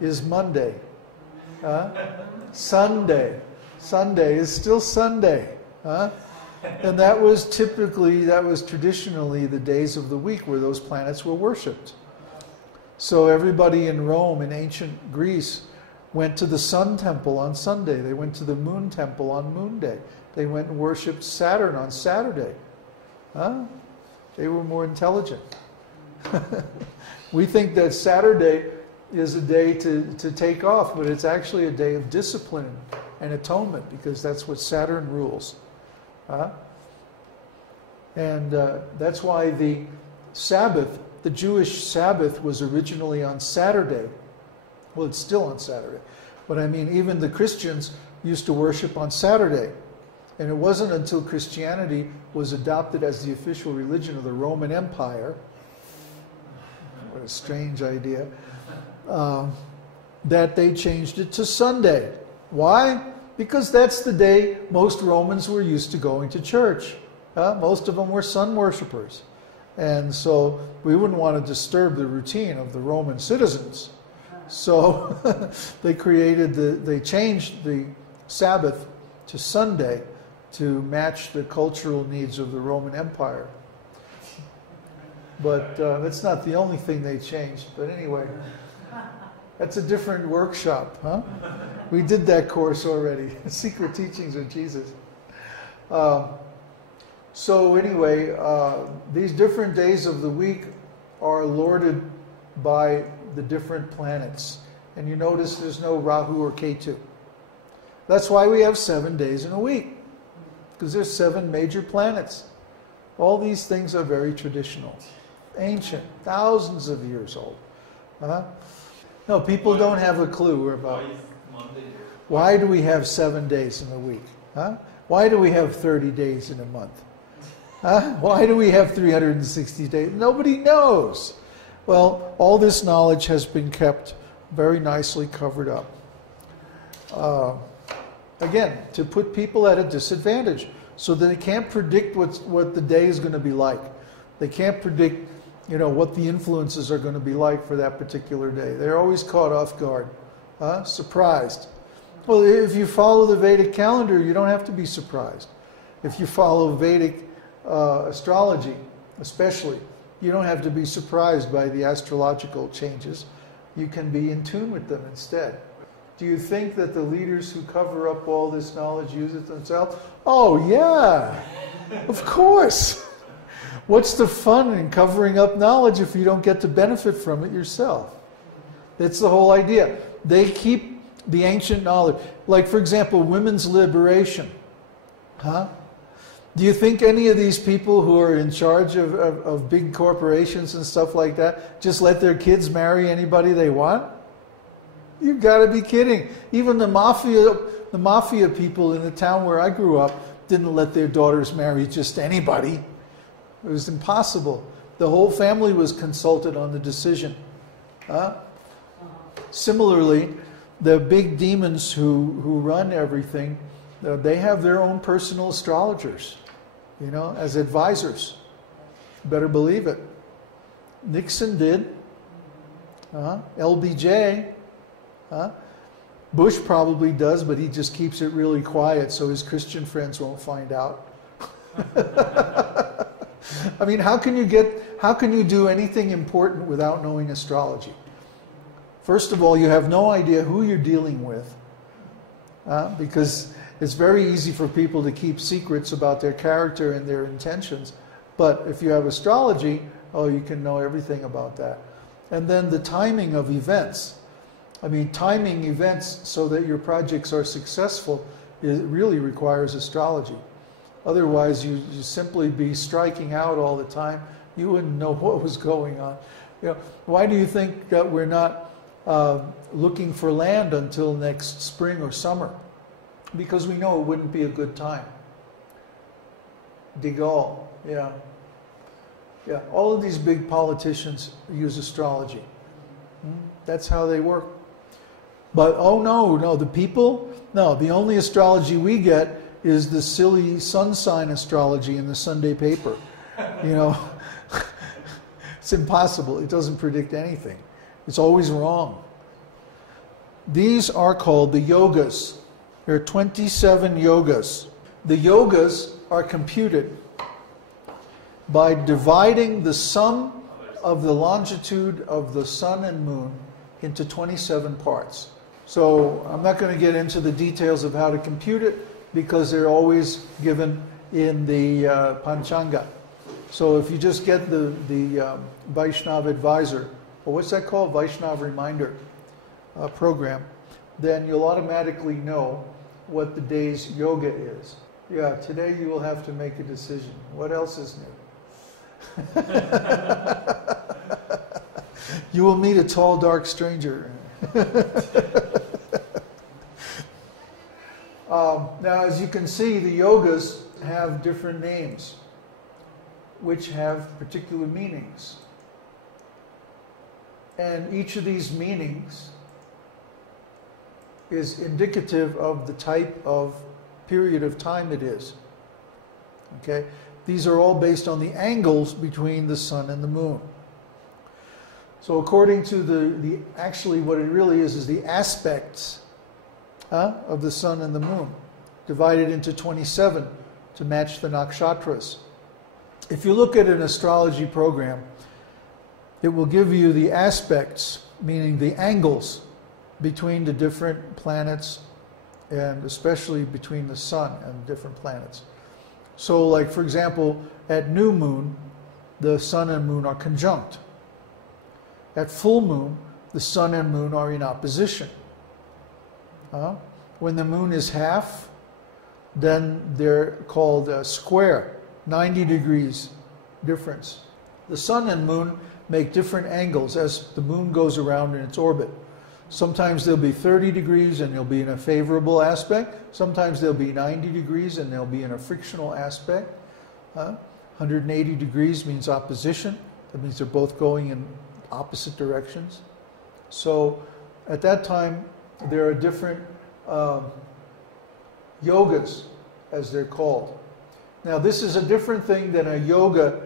is Monday. Sunday. Sunday is still Sunday. And that was traditionally the days of the week where those planets were worshipped. So everybody in Rome, in ancient Greece, went to the sun temple on Sunday. They went to the moon temple on Moon Day. They went and worshipped Saturn on Saturday. They were more intelligent. We think that Saturday is a day to take off, but it's actually a day of discipline and atonement, because that's what Saturn rules. And that's why the Sabbath, the Jewish Sabbath, was originally on Saturday. Well, it's still on Saturday. But I mean, even the Christians used to worship on Saturday. And it wasn't until Christianity was adopted as the official religion of the Roman Empire, what a strange idea, that they changed it to Sunday. Why? Because that's the day most Romans were used to going to church. Most of them were sun worshippers. And so we wouldn't want to disturb the routine of the Roman citizens. So they changed the Sabbath to Sunday to match the cultural needs of the Roman Empire. But that's not the only thing they changed. But anyway, that's a different workshop, huh? We did that course already, Secret Teachings of Jesus. So anyway, these different days of the week are lorded by the different planets. And you notice there's no Rahu or Ketu. That's why we have 7 days in a week, because there's 7 major planets. All these things are very traditional, ancient, thousands of years old. No, people don't have a clue about why do we have 7 days in a week? Why do we have 30 days in a month? Why do we have 360 days? Nobody knows. Well, all this knowledge has been kept very nicely covered up. Again, to put people at a disadvantage, so that they can't predict what the day is going to be like. They can't predict, what the influences are going to be like for that particular day. They're always caught off guard, surprised. Well, if you follow the Vedic calendar, you don't have to be surprised. If you follow Vedic astrology, especially, you don't have to be surprised by the astrological changes. You can be in tune with them instead. Do you think that the leaders who cover up all this knowledge use it themselves? Oh, yeah, of course. What's the fun in covering up knowledge if you don't get to benefit from it yourself? That's the whole idea. They keep the ancient knowledge. Like, for example, women's liberation. Do you think any of these people who are in charge of big corporations and stuff like that just let their kids marry anybody they want? You've got to be kidding. Even the mafia people in the town where I grew up didn't let their daughters marry just anybody. It was impossible. The whole family was consulted on the decision. Similarly, the big demons who run everything, they have their own personal astrologers, as advisors. Better believe it. Nixon did. LBJ. Bush probably does, but he just keeps it really quiet so his Christian friends won't find out. I mean, how can you do anything important without knowing astrology? First of all, you have no idea who you're dealing with, because it's very easy for people to keep secrets about their character and their intentions. But if you have astrology, you can know everything about that. And then the timing of events. I mean, timing events so that your projects are successful, it really requires astrology. Otherwise, you simply be striking out all the time. You wouldn't know what was going on. Why do you think that we're not looking for land until next spring or summer? Because we know it wouldn't be a good time. De Gaulle, yeah. All of these big politicians use astrology. That's how they work. But no, the people, the only astrology we get is the silly sun sign astrology in the Sunday paper. It's impossible. It doesn't predict anything. It's always wrong. These are called the yogas. There are 27 yogas. The yogas are computed by dividing the sum of the longitude of the sun and moon into 27 parts. So I'm not going to get into the details of how to compute it because they're always given in the Panchanga. So if you just get the Vaishnava Advisor, or what's that called? Vaishnava Reminder program, then you'll automatically know what the day's yoga is. Yeah, today you will have to make a decision. What else is new? You will meet a tall, dark stranger. Now, as you can see, the yogas have different names, which have particular meanings. And each of these meanings is indicative of the type of period of time it is. Okay? These are all based on the angles between the sun and the moon. So according to actually what it really is the aspects of the sun and the moon, divided into 27 to match the nakshatras. If you look at an astrology program, it will give you the aspects, meaning the angles between the different planets, and especially between the sun and different planets. So like, for example, at new moon, the sun and moon are conjunct. At full moon, the sun and moon are in opposition. When the moon is half, then they're called square, 90 degrees difference. The sun and moon make different angles as the moon goes around in its orbit. Sometimes they'll be 30 degrees and they'll be in a favorable aspect. Sometimes they'll be 90 degrees and they'll be in a frictional aspect. 180 degrees means opposition. That means they're both going in opposite directions. So at that time, there are different yogas, as they're called. Now, this is a different thing than a yoga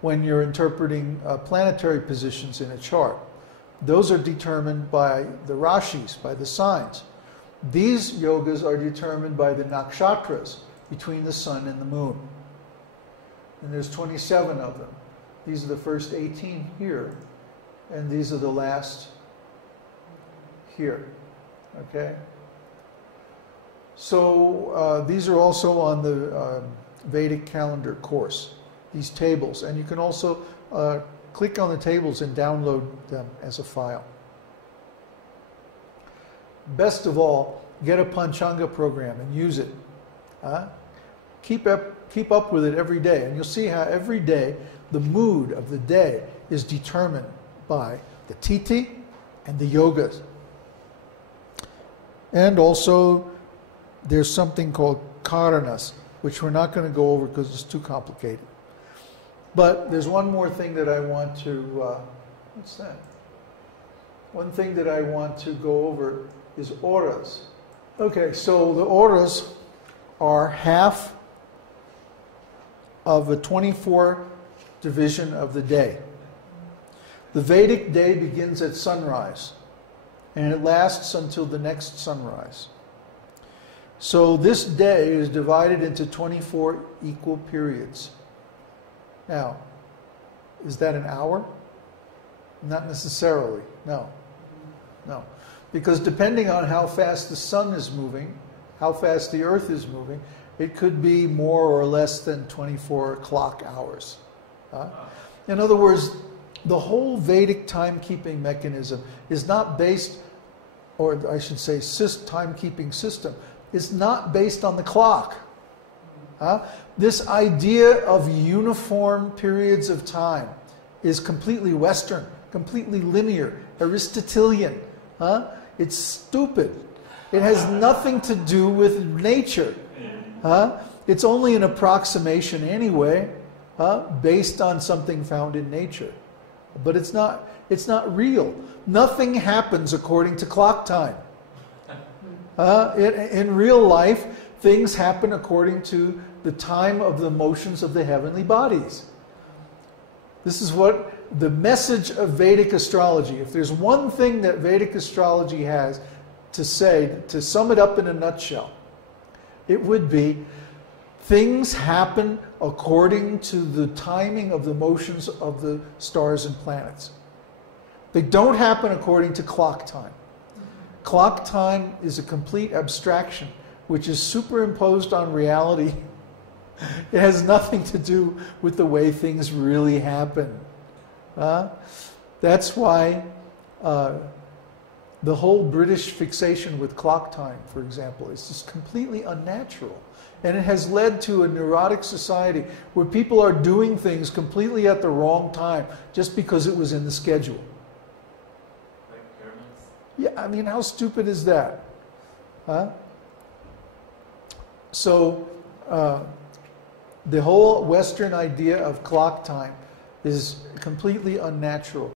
when you're interpreting planetary positions in a chart. Those are determined by the rashis, by the signs. These yogas are determined by the nakshatras between the sun and the moon. And there's 27 of them. These are the first 18 here, and these are the last here. Okay? So these are also on the Vedic Calendar course, these tables. And you can also click on the tables and download them as a file. Best of all, get a Panchanga program and use it. Keep up with it every day, and you'll see how every day the mood of the day is determined by the Tithi and the yogas. And also, there's something called Karanas, which we're not going to go over because it's too complicated. But there's one more thing that I want to, what's that? One thing that I want to go over is auras. Okay, so the auras are half of a 24 division of the day. The Vedic day begins at sunrise, and it lasts until the next sunrise. So this day is divided into 24 equal periods. Now, is that an hour? Not necessarily, no. No. Because depending on how fast the sun is moving, how fast the earth is moving, it could be more or less than 24 clock hours. In other words, the whole Vedic timekeeping mechanism is not based, or I should say timekeeping system, is not based on the clock. This idea of uniform periods of time is completely Western, completely linear, Aristotelian. It's stupid. It has nothing to do with nature. It's only an approximation anyway, based on something found in nature. But it's not real. Nothing happens according to clock time. In real life, things happen according to the time of the motions of the heavenly bodies. This is what the message of Vedic astrology, if there's one thing that Vedic astrology has, to say, to sum it up in a nutshell, it would be things happen according to the timing of the motions of the stars and planets. They don't happen according to clock time. Clock time is a complete abstraction, which is superimposed on reality. It has nothing to do with the way things really happen. That's why the whole British fixation with clock time, for example, is just completely unnatural. And it has led to a neurotic society where people are doing things completely at the wrong time just because it was in the schedule. Like pyramids? Yeah, I mean, how stupid is that? So, the whole Western idea of clock time is completely unnatural.